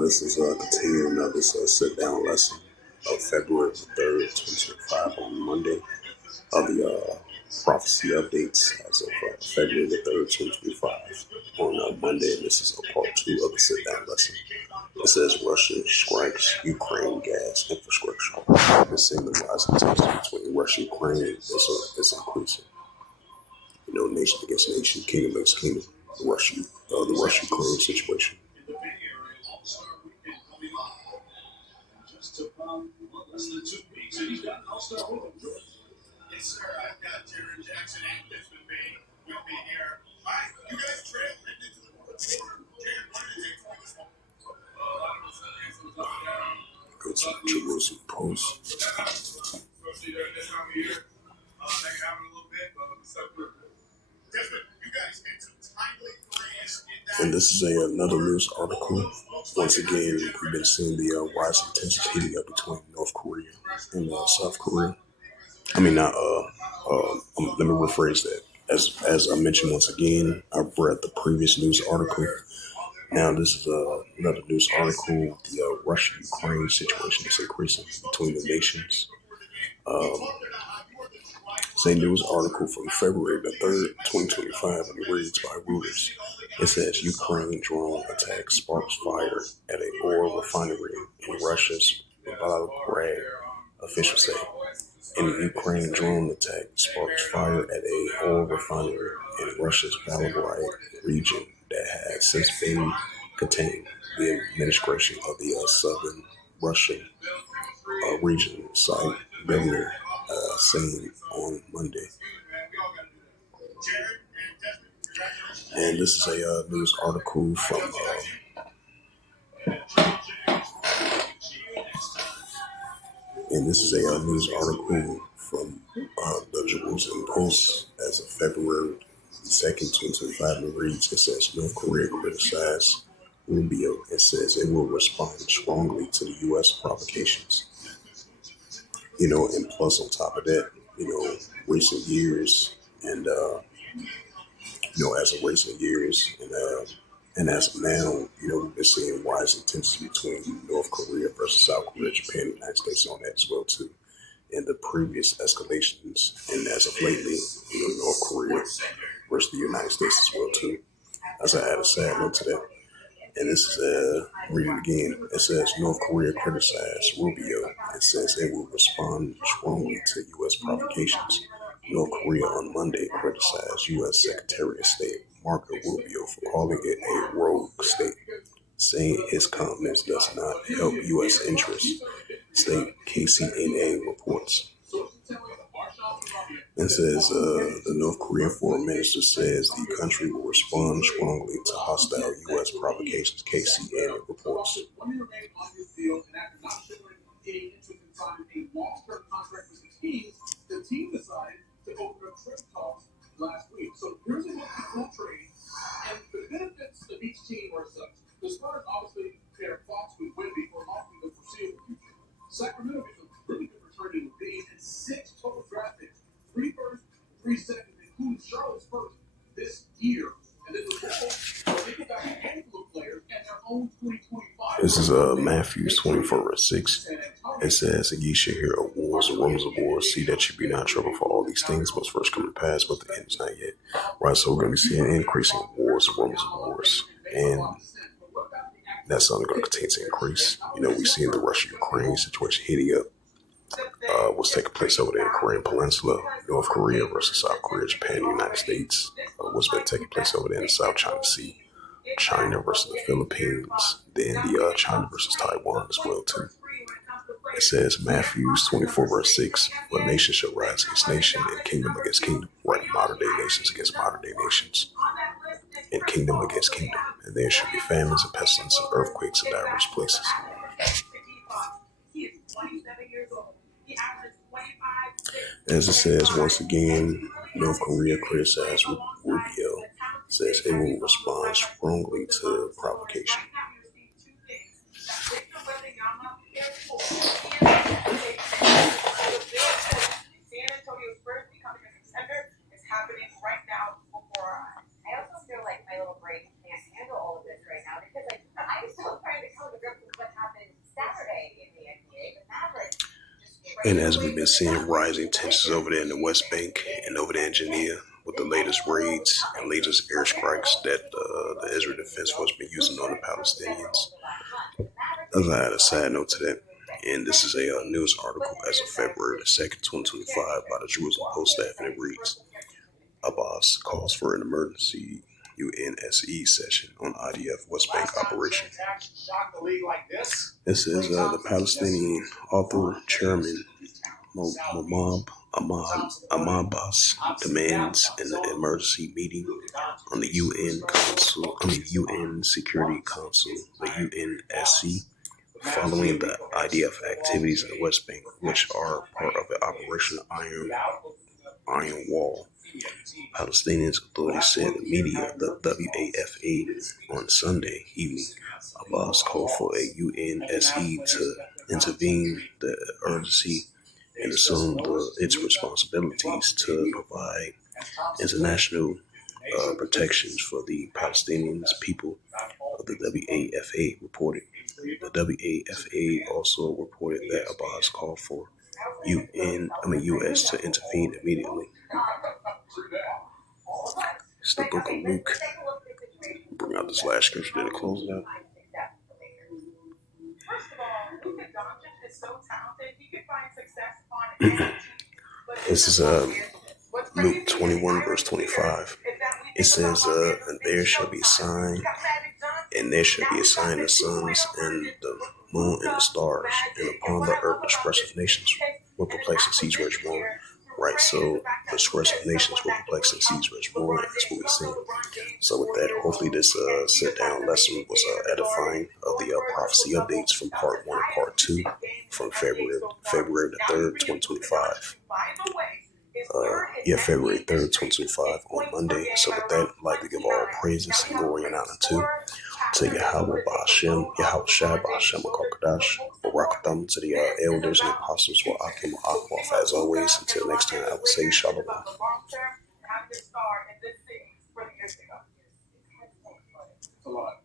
This is continuing of this sit-down lesson of February the 3rd, 2025 on Monday of the prophecy updates as of February the 3rd, 2025 on Monday. And this is a part 2 of the sit-down lesson. It says Russia strikes Ukraine gas infrastructure. The same rising tension between Russia and Ukraine is increasing. You know, nation against nation, kingdom against kingdom, the Russia-Ukraine situation. Go to the Jerusalem Post. And this is another news article. Once again, we've been seeing the rising tensions heating up between North Korea and South Korea. I mean, not. Let me rephrase that. As I mentioned once again, I've read the previous news article. Now this is another news article. The Russia-Ukraine situation is increasing between the nations. It's a news article from February the 3rd, 2025, and it reads by Reuters. It says Ukraine drone attack sparks fire at an oil refinery in Russia's Volgograd, officials say. And the Ukraine drone attack sparks fire at an oil refinery in Russia's Volgograd region that has since been contained. The administration of the southern Russian region site governor saying on Monday. And this is a news article from the Jerusalem Post as of February 2nd, 2025. It reads, it says North Korea criticized Rubio and says it will respond strongly to the U.S. provocations. You know, and plus on top of that, you know, recent years and as of recent years and as of now, you know, we've been seeing rising tensions between North Korea versus South Korea, Japan, and the United States on that as well too. And the previous escalations, and as of lately, you know, North Korea versus the United States as well too. As I add a sad note to that. And this is read it again. It says North Korea criticized Rubio and says it will respond strongly to U.S. provocations. North Korea on Monday criticized U.S. Secretary of State Marco Rubio for calling it a rogue state, saying his comments does not help U.S. interests, state KCNA reports. And says the North Korean foreign minister says the country will respond strongly to hostile U.S. provocations, KCNA reports. Last week. So here's a look at full trade, and the benefits of each team are such. The Spurs obviously pair Fox with Wemby for likely the foreseeable future. Sacramento gets a really good return in the and 6 total draft picks, 3 first, 3 second, including Charlotte's first this year. And then the Bulls, they get back a handful of players and their own 2025. This is Matthews 24:6. It says, and ye shall hear of wars and rumors of wars. See that you be not troubled, for all these things must first come to pass, but the end is not yet. Right, so we're going to be seeing an increase in wars and rumors of wars. And that's only going to continue to increase. You know, we're seeing the Russia-Ukraine situation heating up. What's taking place over there in Korean Peninsula, North Korea versus South Korea, Japan, United States. What's been taking place over there in the South China Sea, China versus the Philippines, then the China versus Taiwan as well too. It says Matthews 24:6, for nation shall rise against nation and kingdom against kingdom, right? Modern day nations against modern day nations, and kingdom against kingdom. And there shall be famines and pestilence and earthquakes in diverse places. As it says once again, North Korea criticized Rubio, says it will respond strongly to provocation. Happening right now before our eyes. I also feel like my little break And as we've been seeing, rising tensions over there in the West Bank and over there in Geneva with the latest raids and latest airstrikes that the Israel Defense Force been using on the Palestinians. As I had a side note to that, and this is a news article as of February the 2nd, 2025 by the Jerusalem Post staff, and it reads, Abbas calls for an emergency UNSE session on IDF West Bank operation. This is the Palestinian author chairman Abbas demands an emergency meeting on the UN Security Council, the UNSC, following the IDF activities in the West Bank, which are part of the Operation Iron Wall. Palestinian authorities said the media, the WAFA, on Sunday evening. Abbas called for a UNSE to intervene the urgency and assume its responsibilities to provide international protections for the Palestinian people, the WAFA reported. The WAFA also reported that Abbas called for US to intervene immediately. It's the book of Luke. Bring out this last scripture to close it out. This is Luke 21, verse 25. It says, and there shall be a sign, and there shall be a sign in the suns and the moon and the stars, and upon the earth the spread of nations will perplex and seize rich more. Right, so the spread of nations will perplex and seize rich more. That's what we're seeing. So with that, hopefully this sit-down lesson was edifying of the prophecy updates from part 1 and part 2 from February the 3rd, 2025. February 3rd, 2025 on Monday. So with that, I'd like to give all praises and glory and honor to Yahweh Ba'ashem, Yahweh Shai Ba'ashem Akokadash, Barakatham, to the elders and apostles for Akim Akwaf. As always, until next time, I will say Shalom. A lot.